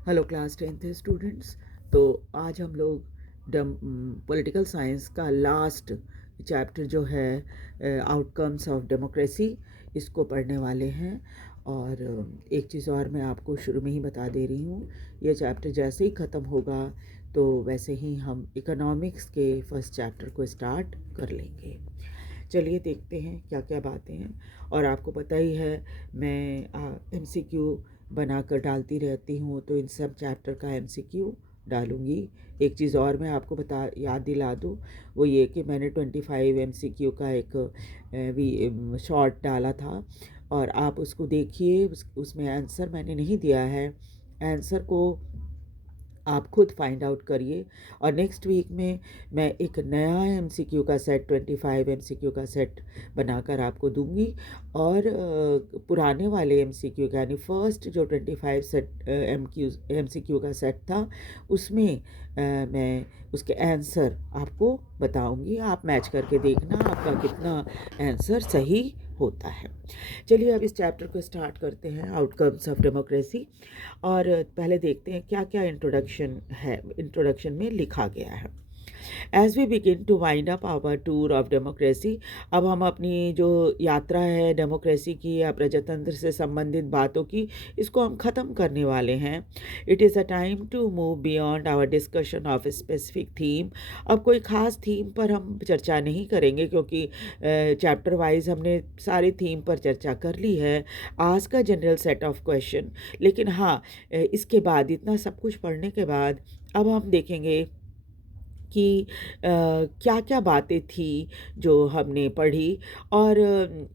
Hello class 10th students. तो आज हम लोग पॉलिटिकल साइंस का लास्ट चैप्टर जो है आउटकम्स ऑफ डेमोक्रेसी इसको पढ़ने वाले हैं। और एक चीज़ और मैं आपको शुरू में ही बता दे रही हूँ, ये चैप्टर जैसे ही ख़त्म होगा तो वैसे ही हम इकोनॉमिक्स के फर्स्ट चैप्टर को स्टार्ट कर लेंगे। चलिए देखते हैं क्या क्या बातें हैं। और आपको पता ही है मैं MCQ बनाकर डालती रहती हूँ, तो इन सब चैप्टर का MCQ डालूँगी। एक चीज़ और मैं आपको याद दिला दूँ, वो ये कि मैंने 25 MCQ का एक भी शॉर्ट डाला था, और आप उसको देखिए। उसमें आंसर मैंने नहीं दिया है, आंसर को आप खुद फाइंड आउट करिए। और नेक्स्ट वीक में मैं एक नया MCQ का सेट 25 MCQ का सेट बनाकर आपको दूंगी। और पुराने वाले MCQ का यानी फर्स्ट जो 25 सेट MCQ का सेट था उसमें मैं उसके आंसर आपको बताऊंगी। आप मैच करके देखना आपका कितना आंसर सही होता है। चलिए अब इस चैप्टर को स्टार्ट करते हैं, आउटकम्स ऑफ डेमोक्रेसी। और पहले देखते हैं क्या क्या इंट्रोडक्शन है, इंट्रोडक्शन में लिखा गया है। As we begin to wind up our tour of democracy, अब हम अपनी जो यात्रा है डेमोक्रेसी की या प्रजातंत्र से संबंधित बातों की, इसको हम ख़त्म करने वाले हैं। It is a time to move beyond our discussion of specific theme. अब कोई ख़ास थीम पर हम चर्चा नहीं करेंगे क्योंकि चैप्टर वाइज हमने सारी थीम पर चर्चा कर ली है। आज का जनरल सेट ऑफ क्वेश्चन, लेकिन हाँ, इसके बाद इतना सब कुछ पढ़ने के बाद अब हम देखेंगे कि क्या क्या बातें थी जो हमने पढ़ी। और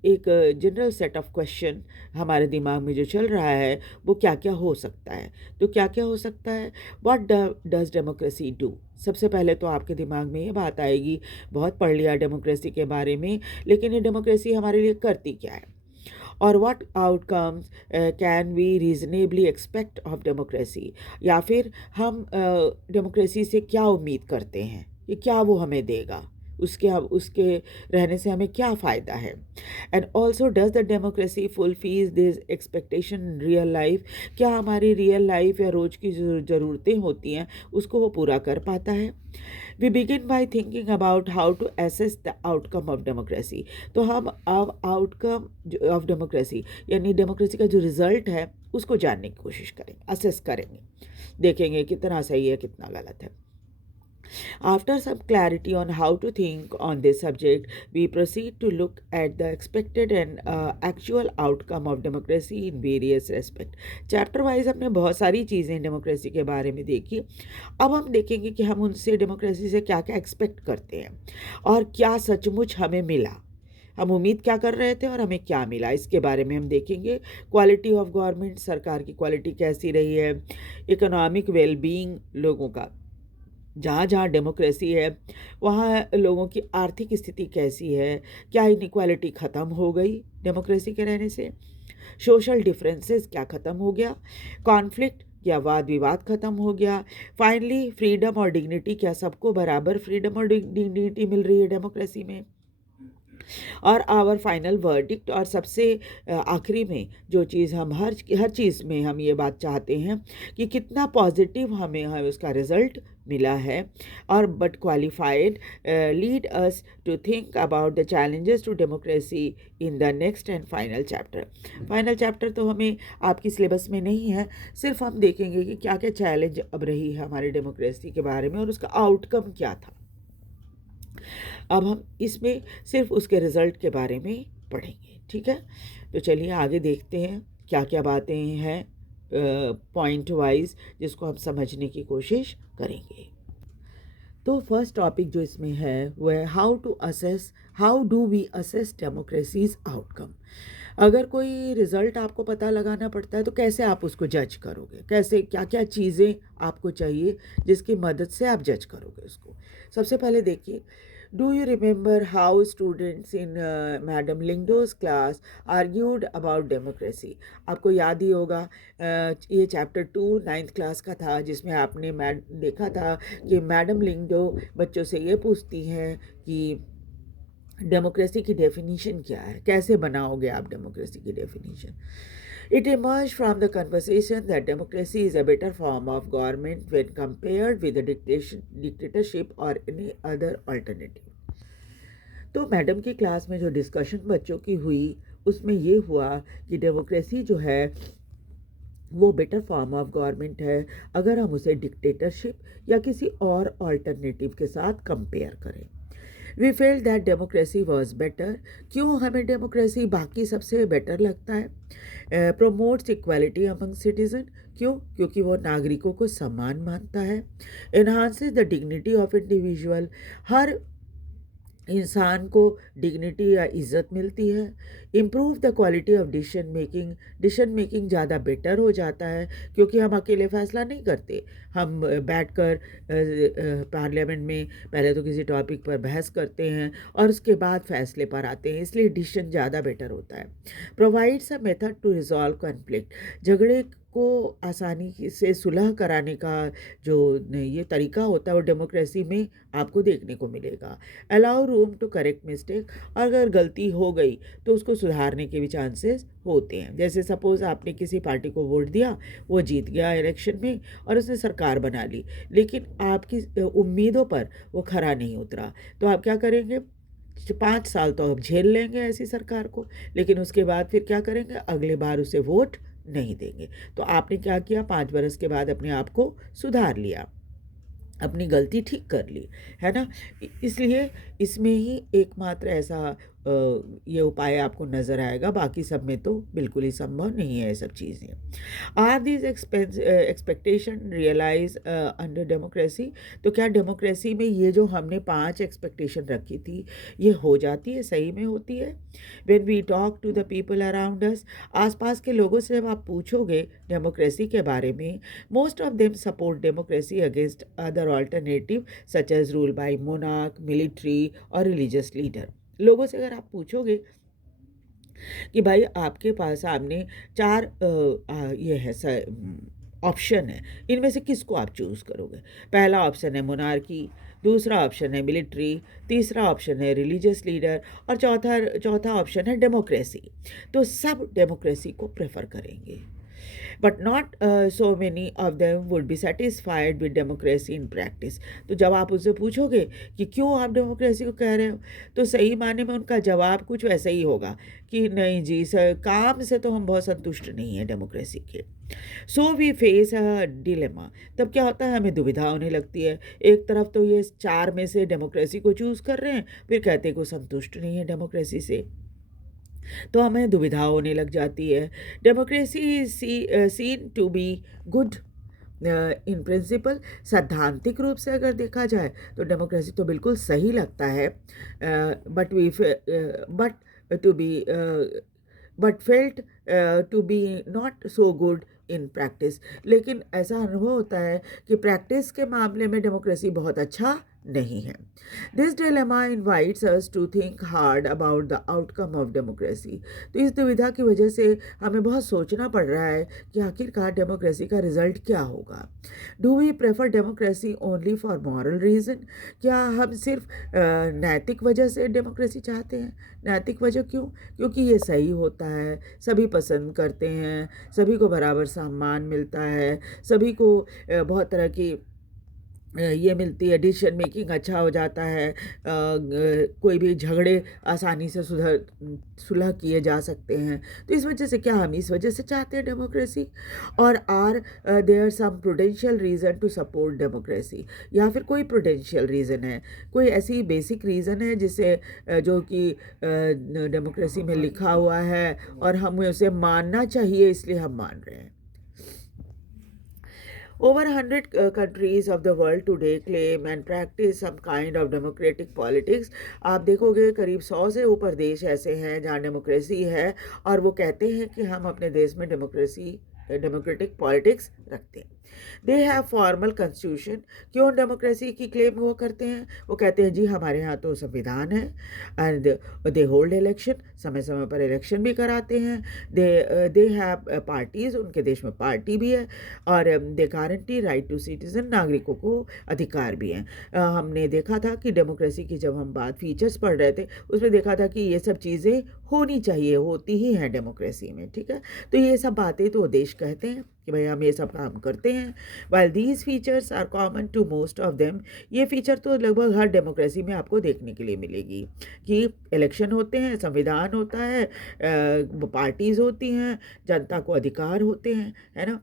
एक जनरल सेट ऑफ क्वेश्चन हमारे दिमाग में जो चल रहा है वो क्या क्या हो सकता है। तो क्या क्या हो सकता है, व्हाट डज डेमोक्रेसी डू। सबसे पहले तो आपके दिमाग में ये बात आएगी, बहुत पढ़ लिया डेमोक्रेसी के बारे में, लेकिन ये डेमोक्रेसी हमारे लिए करती क्या है, और what outcomes can we reasonably expect of democracy. या फिर हम डेमोक्रेसी से क्या उम्मीद करते हैं कि क्या वो हमें देगा, उसके रहने से हमें क्या फ़ायदा है। And also does the democracy fulfil this expectation in real life, क्या हमारी रियल लाइफ या रोज़ की जो ज़रूरतें होती हैं उसको वो पूरा कर पाता है। We begin by thinking about how to assess the outcome of democracy. तो हम अब आउटकम ऑफ डेमोक्रेसी यानी डेमोक्रेसी का जो रिजल्ट है उसको जानने की कोशिश करेंगे, असेस करेंगे, देखेंगे कितना सही है कितना गलत है। After some clarity on how to think on this subject, we proceed to look at the expected and actual outcome of democracy in various respects. Chapter wise हमने बहुत सारी चीज़ें डेमोक्रेसी के बारे में देखी। अब हम देखेंगे कि हम उनसे डेमोक्रेसी से क्या क्या एक्सपेक्ट करते हैं और क्या सचमुच हमें मिला, हम उम्मीद क्या कर रहे थे और हमें क्या मिला, इसके बारे में हम देखेंगे। क्वालिटी ऑफ गवर्नमेंट, सरकार की क्वालिटी कैसी रही है। इकोनॉमिक वेलबींग, लोगों का, जहाँ जहाँ डेमोक्रेसी है वहाँ लोगों की आर्थिक स्थिति कैसी है, क्या इनइक्वालिटी ख़त्म हो गई डेमोक्रेसी के रहने से, सोशल डिफरेंसेस क्या ख़त्म हो गया, कॉन्फ्लिक्ट या वाद विवाद ख़त्म हो गया, फाइनली फ्रीडम और डिग्निटी, क्या सबको बराबर फ्रीडम और डिग्निटी मिल रही है डेमोक्रेसी में। और आवर फाइनल वर्डिक्ट, और सबसे आखिरी में जो चीज़ हम हर चीज़ में हम ये बात चाहते हैं कि कितना पॉजिटिव हमें उसका रिज़ल्ट मिला है। और but qualified lead us to think about the challenges to democracy in the next and final chapter. Final chapter तो हमें आपकी सिलेबस में नहीं है, सिर्फ हम देखेंगे कि क्या क्या चैलेंज अब रही है हमारी डेमोक्रेसी के बारे में और उसका आउटकम क्या था। अब हम इसमें सिर्फ उसके रिज़ल्ट के बारे में पढ़ेंगे, ठीक है। तो चलिए आगे देखते हैं क्या क्या बातें हैं पॉइंट वाइज जिसको हम समझने की कोशिश करेंगे। तो फर्स्ट टॉपिक जो इसमें है वो है how do we assess democracy's outcome. अगर कोई रिज़ल्ट आपको पता लगाना पड़ता है तो कैसे आप उसको जज करोगे, कैसे क्या क्या चीज़ें आपको चाहिए जिसकी मदद से आप जज करोगे उसको। सबसे पहले देखिए, do you remember how students in madam Lyngdoh's class argued about democracy. आपको याद ही होगा ये चैप्टर 2 9th क्लास का था, जिसमें आपने देखा था कि मैडम लिंगडो बच्चों से ये पूछती हैं कि डेमोक्रेसी की डेफिनीशन क्या है, कैसे बनाओगे आप डेमोक्रेसी की definition. It emerged from the conversation that democracy is a better form of government when compared with the dictatorship or any other alternative. तो मैडम की क्लास में जो डिस्कशन बच्चों की हुई उसमें ये हुआ कि डेमोक्रेसी जो है वो बेटर फॉर्म ऑफ गवर्नमेंट है अगर हम उसे डिक्टेटरशिप या किसी और अल्टरनेटिव के साथ कंपेयर करें। We felt that democracy was better. क्यों हमें डेमोक्रेसी बाकी सबसे बेटर लगता है? Promotes equality among citizen. क्यों? क्योंकि वो नागरिकों को समान मानता है। Enhances the dignity of individual. हर इंसान को डिग्निटी या इज़्ज़त मिलती है। Improve the quality of decision making ज़्यादा बेटर हो जाता है क्योंकि हम अकेले फ़ैसला नहीं करते। हम बैठकर पार्लियामेंट में पहले तो किसी टॉपिक पर बहस करते हैं और उसके बाद फैसले पर आते हैं, इसलिए डिसीजन ज़्यादा बेटर होता है। Provides a method to resolve conflict. झगड़े को आसानी से सुलह कराने का जो ये तरीका होता है वो डेमोक्रेसी में आपको देखने को मिलेगा। Allow room to correct mistake. अगर गलती हो गई तो उसको सुधारने के भी चांसेस होते हैं। जैसे सपोज़ आपने किसी पार्टी को वोट दिया, वो जीत गया इलेक्शन में और उसने सरकार बना ली, लेकिन आपकी उम्मीदों पर वो खरा नहीं उतरा, तो आप क्या करेंगे? 5 साल तो आप झेल लेंगे ऐसी सरकार को, लेकिन उसके बाद फिर क्या करेंगे? अगले बार उसे वोट नहीं देंगे। तो आपने क्या किया? 5 बरस के बाद अपने आप को सुधार लिया, अपनी गलती ठीक कर ली, है ना? इसलिए इसमें ही एकमात्र ऐसा ये उपाय आपको नज़र आएगा, बाकी सब में तो बिल्कुल ही संभव नहीं है ये सब चीज़ें। Are these expectation realise under democracy. तो क्या डेमोक्रेसी में ये जो हमने 5 एक्सपेक्टेशन रखी थी ये हो जाती है, सही में होती है? When we talk to the people around us, आसपास के लोगों से जब आप पूछोगे डेमोक्रेसी के बारे में, most of them support democracy against other alternative such as rule by monarch, military और religious leader। लोगों से अगर आप पूछोगे कि भाई आपके पास सामने 4 ये है ऑप्शन है, इनमें से किसको आप चूज़ करोगे? पहला ऑप्शन है मोनार्की, दूसरा ऑप्शन है मिलिट्री, तीसरा ऑप्शन है रिलीजियस लीडर और चौथा ऑप्शन है डेमोक्रेसी। तो सब डेमोक्रेसी को प्रेफर करेंगे, but not so many of them would be satisfied with democracy in practice। तो जब आप उससे पूछोगे कि क्यों आप डेमोक्रेसी को कह रहे हो, तो सही माने में उनका जवाब कुछ वैसा ही होगा कि नहीं जी सर, काम से तो हम बहुत संतुष्ट नहीं हैं डेमोक्रेसी के। So we face a dilemma. तब क्या होता है? हमें दुविधा होने लगती है। एक तरफ तो ये 4 में से डेमोक्रेसी को चूज़ कर रहे हैं, फिर कहते हैं को संतुष्ट नहीं है डेमोक्रेसी से, तो हमें दुविधा होने लग जाती है। Democracy is seen to be good in principle. सैद्धांतिक रूप से अगर देखा जाए तो डेमोक्रेसी तो बिल्कुल सही लगता है, but to be but felt to be not so good in practice. लेकिन ऐसा अनुभव होता है कि प्रैक्टिस के मामले में डेमोक्रेसी बहुत अच्छा नहीं है। This dilemma invites us to think hard about the outcome of democracy. तो इस दुविधा की वजह से हमें बहुत सोचना पड़ रहा है कि आखिरकार डेमोक्रेसी का रिजल्ट क्या होगा। Do we prefer democracy only for moral reason? क्या हम सिर्फ नैतिक वजह से डेमोक्रेसी चाहते हैं? नैतिक वजह क्यों? क्योंकि ये सही होता है, सभी पसंद करते हैं, सभी को बराबर सम्मान मिलता है, सभी को बहुत तरह की ये मिलती है, डिसीजन मेकिंग अच्छा हो जाता है, कोई भी झगड़े आसानी से सुलह किए जा सकते हैं। तो इस वजह से क्या हम इस वजह से चाहते हैं डेमोक्रेसी? और are there some prudential reason to support democracy? या फिर कोई प्रूडेंशियल रीज़न है, कोई ऐसी बेसिक रीज़न है जिसे जो कि डेमोक्रेसी में लिखा हुआ है और हमें उसे मानना चाहिए इसलिए हम मान रहे हैं। Over 100 countries of the world today claim and practice some kind of democratic politics। आप देखोगे करीब 100 से ऊपर देश ऐसे हैं जहाँ डेमोक्रेसी है और वो कहते हैं कि हम अपने देश में डेमोक्रेटिक पॉलिटिक्स रखते हैं। They have formal constitution. क्यों डेमोक्रेसी की क्लेम वो करते हैं? वो कहते हैं जी हमारे यहाँ तो संविधान है, एंड दे होल्ड इलेक्शन, समय समय पर इलेक्शन भी कराते हैं। दे हैव पार्टीज़, उनके देश में पार्टी भी है, और दे गारंटी राइट टू सिटीजन, नागरिकों को अधिकार भी हैं। हमने देखा था कि डेमोक्रेसी की जब हम बात फीचर्स पढ़ रहे थे, उसमें देखा था कि ये सब चीज़ें होनी चाहिए, होती ही हैं डेमोक्रेसी में, ठीक है। तो ये सब बातें तो देश कहते हैं कि भाई हम ये सब काम करते हैं। While these features are common to most of them, ये फीचर तो लगभग हर डेमोक्रेसी में आपको देखने के लिए मिलेगी कि इलेक्शन होते हैं, संविधान होता है, पार्टीज़ होती हैं, जनता को अधिकार होते हैं, है ना।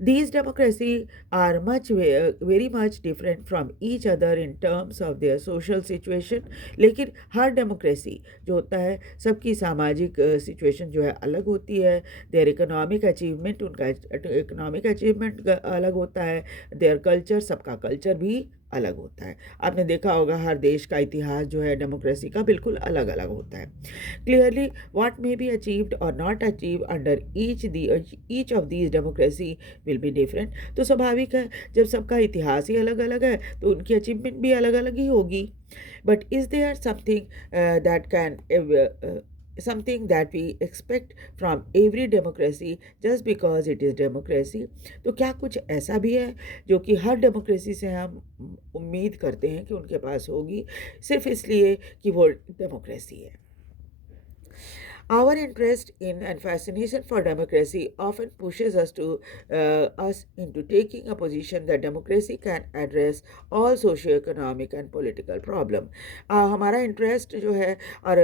These democracies are very much different from each other in terms of their social situation. लेकिन हर डेमोक्रेसी जो होता है, सबकी सामाजिक सिचुएशन जो है अलग होती है। देयर इकोनॉमिक अचीवमेंट, उनका इकोनॉमिक अचीवमेंट अलग होता है। देयर कल्चर, सबका कल्चर भी अलग होता है। आपने देखा होगा हर देश का इतिहास जो है डेमोक्रेसी का बिल्कुल अलग अलग होता है। Clearly what may be achieved और not achieve under each of these democracy will be different. तो स्वाभाविक है, जब सबका इतिहास ही अलग अलग है तो उनकी अचीवमेंट भी अलग अलग ही होगी। But is there something that we expect from every democracy just because it is democracy? तो क्या कुछ ऐसा भी है जो कि हर डेमोक्रेसी से हम उम्मीद करते हैं कि उनके पास होगी, सिर्फ इसलिए कि वो डेमोक्रेसी है? Our interest in and fascination for democracy often pushes us into taking a position that democracy can address all socio-economic and political problem. हमारा इंटरेस्ट जो है और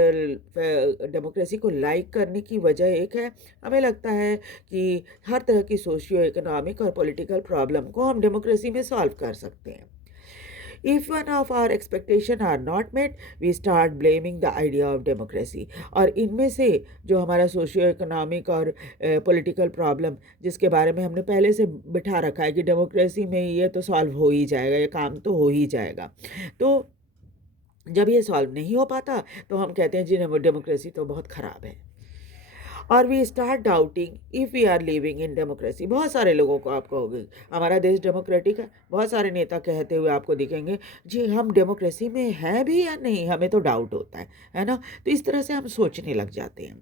डेमोक्रेसी को लाइक करने की वजह एक है, हमें लगता है कि हर तरह की सोशियो इकोनॉमिक और पॉलिटिकल प्रॉब्लम को हम डेमोक्रेसी में सॉल्व कर सकते हैं। If one of our expectations are not met, we start blaming the idea of democracy. और इनमें से जो हमारा सोशियो इकोनॉमिक और पॉलिटिकल प्रॉब्लम जिसके बारे में हमने पहले से बिठा रखा है कि डेमोक्रेसी में ये तो सॉल्व हो ही जाएगा, ये काम तो हो ही जाएगा, तो जब ये सॉल्व नहीं हो पाता तो हम कहते हैं जी डेमोक्रेसी तो बहुत ख़राब है। और we start doubting if we are living in democracy. बहुत सारे लोगों को आप कहोगे हमारा देश डेमोक्रेटिक है, बहुत सारे नेता कहते हुए आपको दिखेंगे जी हम डेमोक्रेसी में हैं भी या नहीं, हमें तो डाउट होता है ना। तो इस तरह से हम सोचने लग जाते हैं।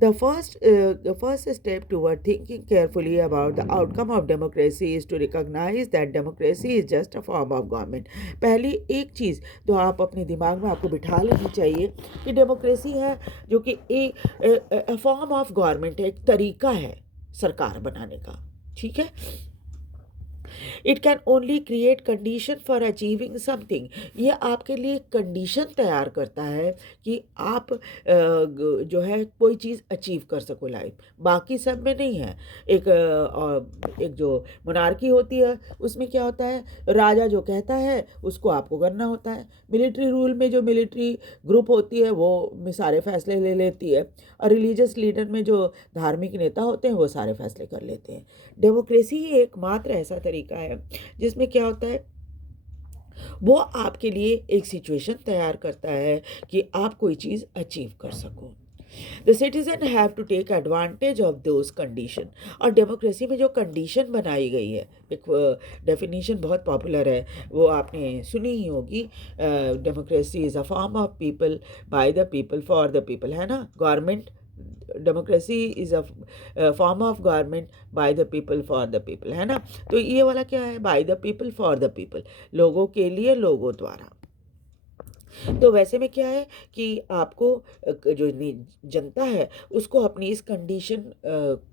The first step toward thinking carefully about the outcome of democracy is to recognise that democracy is just a form of government. पहली एक चीज़ तो आप अपने दिमाग में आपको बिठा लेनी चाहिए कि डेमोक्रेसी है जो कि एक फॉर्म ऑफ गवर्नमेंट है, एक तरीका है सरकार बनाने का, ठीक है। It can only create condition for achieving something. ये आपके लिए कंडीशन तैयार करता है कि आप जो है कोई चीज़ अचीव कर सको लाइफ, बाकी सब में नहीं है। एक जो मोनार्की होती है उसमें क्या होता है, राजा जो कहता है उसको आपको करना होता है। मिलिट्री रूल में जो मिलिट्री ग्रुप होती है वो सारे फैसले ले लेती है, और रिलीजियस लीडर में जो धार्मिक नेता होते हैं वो सारे फैसले कर लेते हैं। डेमोक्रेसी ही एकमात्र ऐसा तरीका है जिसमें क्या होता है, वो आपके लिए एक सिचुएशन तैयार करता है कि आप कोई चीज़ अचीव कर सको। The citizen have to take advantage of those condition. और डेमोक्रेसी में जो कंडीशन बनाई गई है, एक डेफिनेशन बहुत पॉपुलर है, वो आपने सुनी ही होगी, democracy is a form of people by the people for the people, है ना। Government, democracy is a form of government by the people for the people, है ना। तो ये वाला क्या है, by the people for the people, लोगों के लिए लोगों द्वारा। तो वैसे में क्या है कि आपको जो जनता है उसको अपनी इस कंडीशन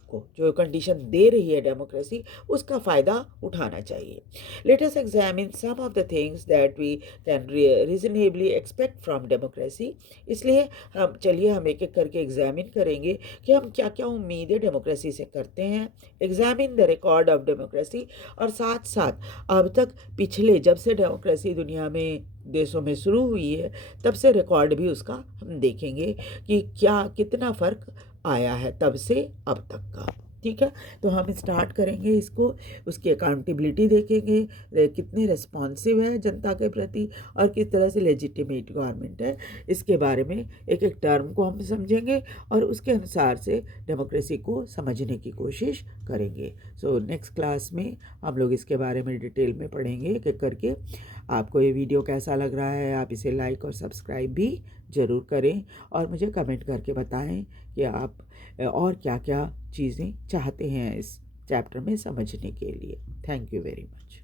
को, जो कंडीशन दे रही है डेमोक्रेसी, उसका फ़ायदा उठाना चाहिए। Let us examine some of the things that we can reasonably expect from democracy. इसलिए हम एक एक करके एग्जामिन करेंगे कि हम क्या क्या उम्मीदें डेमोक्रेसी से करते हैं। Examine the record of democracy, और साथ साथ अब तक पिछले, जब से डेमोक्रेसी दुनिया में देशों में शुरू हुई है तब से रिकॉर्ड भी उसका हम देखेंगे कि क्या कितना फ़र्क आया है तब से अब तक का। ठीक है। तो हम स्टार्ट करेंगे इसको, उसकी अकाउंटेबिलिटी देखेंगे, कितने रिस्पॉन्सिव है जनता के प्रति और किस तरह से लेजिटिमेट गवर्नमेंट है, इसके बारे में एक एक टर्म को हम समझेंगे और उसके अनुसार से डेमोक्रेसी को समझने की कोशिश करेंगे। सो नेक्स्ट क्लास में हम लोग इसके बारे में डिटेल में पढ़ेंगे एक एक करके। आपको ये वीडियो कैसा लग रहा है, आप इसे लाइक और सब्सक्राइब भी ज़रूर करें और मुझे कमेंट करके बताएं कि आप और क्या क्या चीज़ें चाहते हैं इस चैप्टर में समझने के लिए। Thank you very much.